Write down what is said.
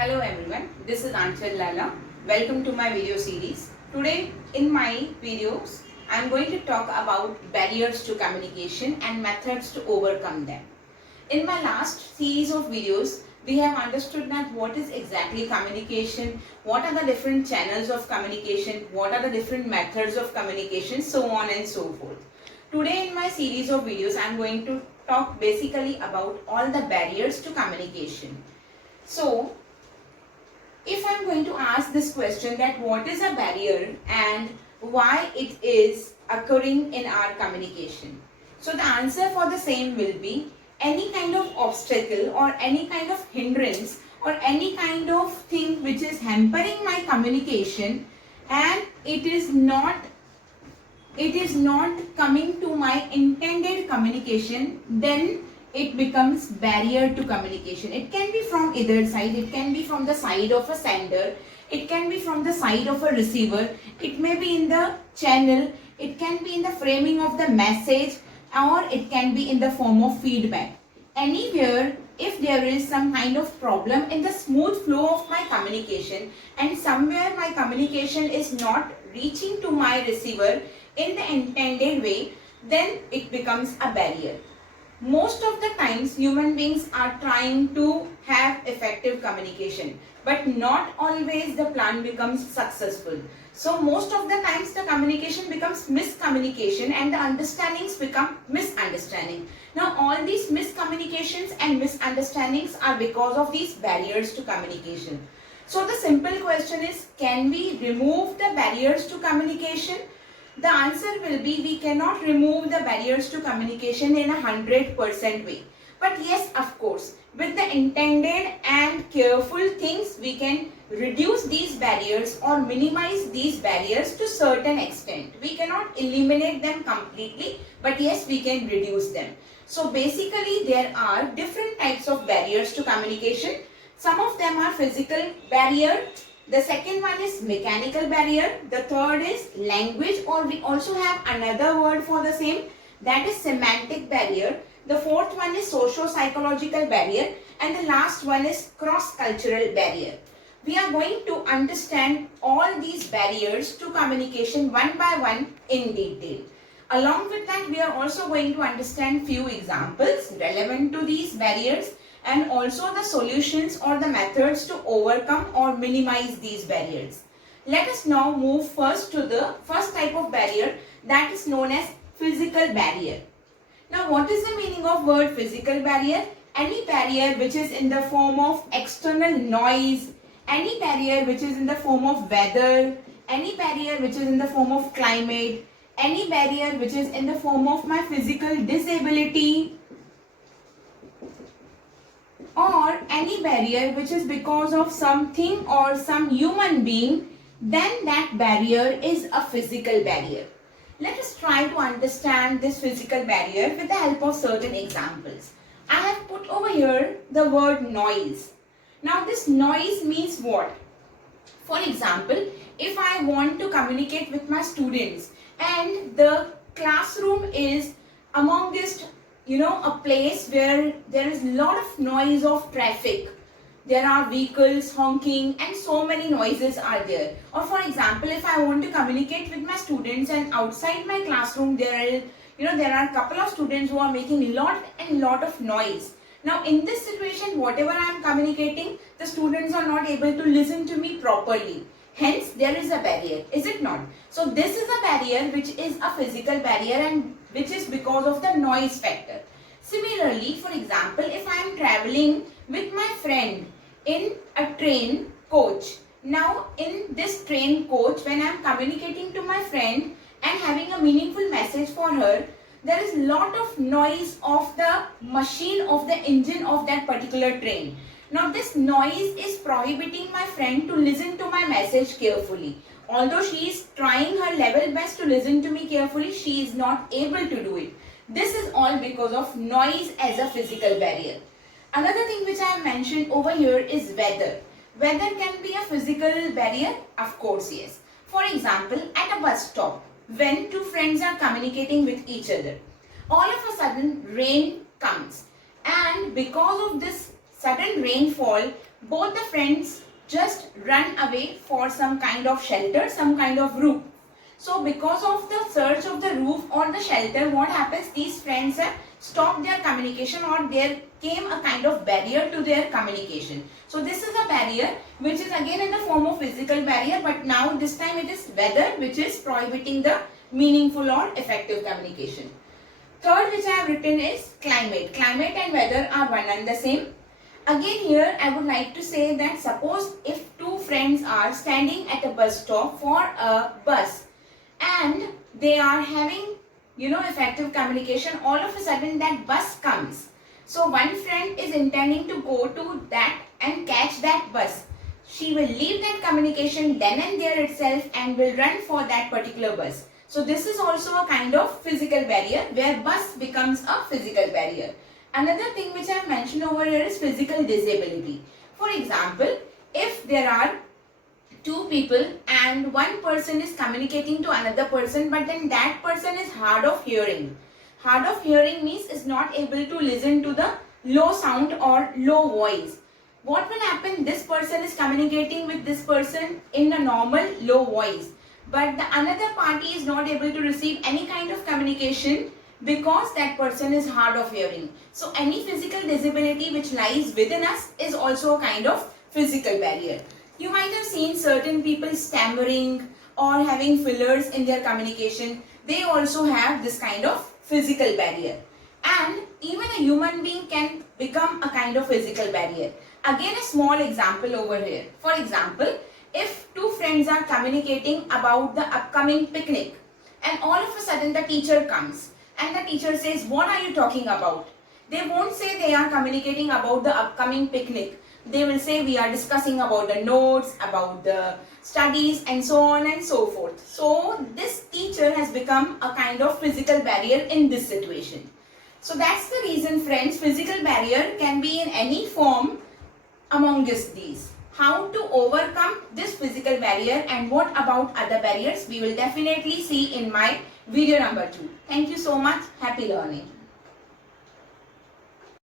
Hello everyone, this is Anchal Lala. Welcome to my video series. Today in my videos, I am going to talk about barriers to communication and methods to overcome them. In my last series of videos, we have understood that what is exactly communication, what are the different channels of communication, what are the different methods of communication, so on and so forth. Today in my series of videos, I am going to talk basically about all the barriers to communication. So, if I am going to ask this question that what is a barrier and why it is occurring in our communication. So the answer for the same will be any kind of obstacle or any kind of hindrance or any kind of thing which is hampering my communication and it is not coming to my intended communication, then it becomes barrier to communication. It can be from either side. It can be from the side of a sender. It can be from the side of a receiver. It may be in the channel. It can be in the framing of the message, or it can be in the form of feedback. Anywhere, if there is some kind of problem in the smooth flow of my communication and somewhere my communication is not reaching to my receiver in the intended way, then it becomes a barrier. Most of the times human beings are trying to have effective communication, but not always the plan becomes successful. So most of the times the communication becomes miscommunication and the understandings become misunderstanding. Now all these miscommunications and misunderstandings are because of these barriers to communication. So the simple question is, can we remove the barriers to communication? The answer will be we cannot remove the barriers to communication in 100% way. But yes, of course, with the intended and careful things, we can reduce these barriers or minimize these barriers to certain extent. We cannot eliminate them completely, but yes, we can reduce them. So basically, there are different types of barriers to communication. Some of them are physical barrier. The second one is mechanical barrier. The third is language, or we also have another word for the same, that is semantic barrier. The fourth one is socio-psychological barrier, and the last one is cross-cultural barrier. We are going to understand all these barriers to communication one by one in detail. Along with that, we are also going to understand few examples relevant to these barriers and also the solutions or the methods to overcome or minimize these barriers. Let us now move first to the first type of barrier, that is known as physical barrier. Now what is the meaning of word physical barrier? Any barrier which is in the form of external noise, any barrier which is in the form of weather, any barrier which is in the form of climate, any barrier which is in the form of my physical disability, or any barrier which is because of something or some human being, then that barrier is a physical barrier. Let us try to understand this physical barrier with the help of certain examples. I have put over here the word noise. Now this noise means what? For example, if I want to communicate with my students and the classroom is amongst a place where there is a lot of noise of traffic. There are vehicles honking and so many noises are there. Or for example, if I want to communicate with my students and outside my classroom there are a couple of students who are making lot of noise. Now in this situation, whatever I am communicating, the students are not able to listen to me properly. Hence, there is a barrier, is it not? So this is a barrier which is a physical barrier and which is because of the noise factor. Similarly, for example, if I am traveling with my friend in a train coach. Now in this train coach, when I am communicating to my friend and having a meaningful message for her, there is a lot of noise of the machine of the engine of that particular train. Now this noise is prohibiting my friend to listen to my message carefully. Although she is trying her level best to listen to me carefully, she is not able to do it. This is all because of noise as a physical barrier. Another thing which I have mentioned over here is weather. Weather can be a physical barrier? Of course, yes. For example, at a bus stop, when two friends are communicating with each other, all of a sudden rain comes, and because of this sudden rainfall, both the friends just run away for some kind of shelter, some kind of roof. So because of the search of the roof or the shelter, what happens, these friends have stopped their communication, or there came a kind of barrier to their communication. So this is a barrier which is again in the form of physical barrier, but now this time it is weather which is prohibiting the meaningful or effective communication. Third which I have written is climate. Climate and weather are one and the same. Again here I would like to say that suppose if two friends are standing at a bus stop for a bus and they are having effective communication, all of a sudden that bus comes. So one friend is intending to go to that and catch that bus. She will leave that communication then and there itself and will run for that particular bus. So this is also a kind of physical barrier where bus becomes a physical barrier. Another thing which I have mentioned over here is physical disability. For example, if there are two people and one person is communicating to another person, but then that person is hard of hearing. Hard of hearing means is not able to listen to the low sound or low voice. What will happen? This person is communicating with this person in a normal low voice, but the another party is not able to receive any kind of communication because that person is hard of hearing. So any physical disability which lies within us is also a kind of physical barrier. You might have seen certain people stammering or having fillers in their communication. They also have this kind of physical barrier. And even a human being can become a kind of physical barrier. Again, a small example over here. For example, if two friends are communicating about the upcoming picnic and all of a sudden the teacher comes and the teacher says, "What are you talking about?" They won't say they are communicating about the upcoming picnic. They will say we are discussing about the notes, about the studies and so on and so forth. So this teacher has become a kind of physical barrier in this situation. So that's the reason, friends, physical barrier can be in any form amongst these. How to overcome this physical barrier and what about other barriers, we will definitely see in my video number 2. Thank you so much. Happy learning.